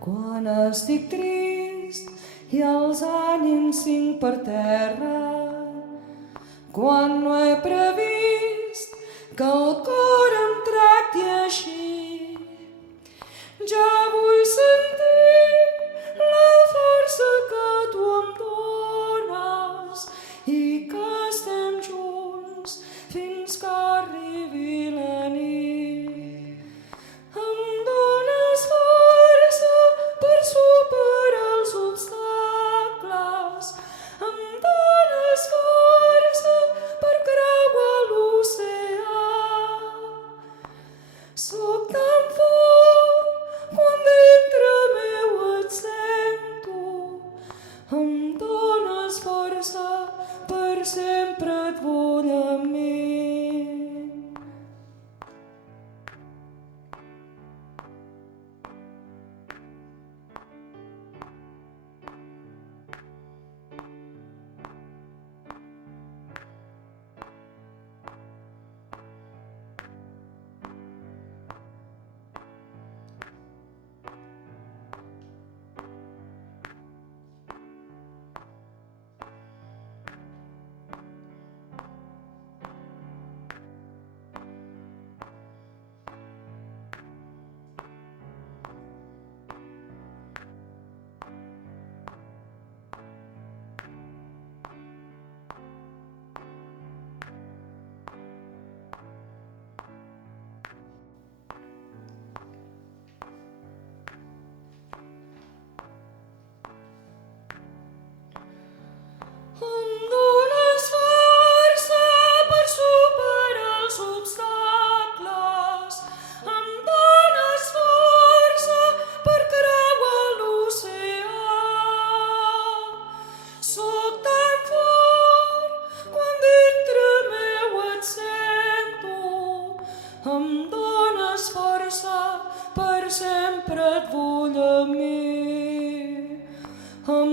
Quan estic trist i els ànims cinc per terra, quan no he previst que el cor em tracti així, ja vull sentir la força que tu em dones i que estem junts fins que arribi la nit. Em dones força per superar els obstacles, em dones força per creuar l'oceà. Soc tan fort quan dintre meu et sento, em dones força, per sempre et vull amb mi. Em dones força per superar els obstacles, em dones força per creuar l'oceà. Soc tan fort quan dintre meu et sento, em dones força, per sempre et vull amb mi. Em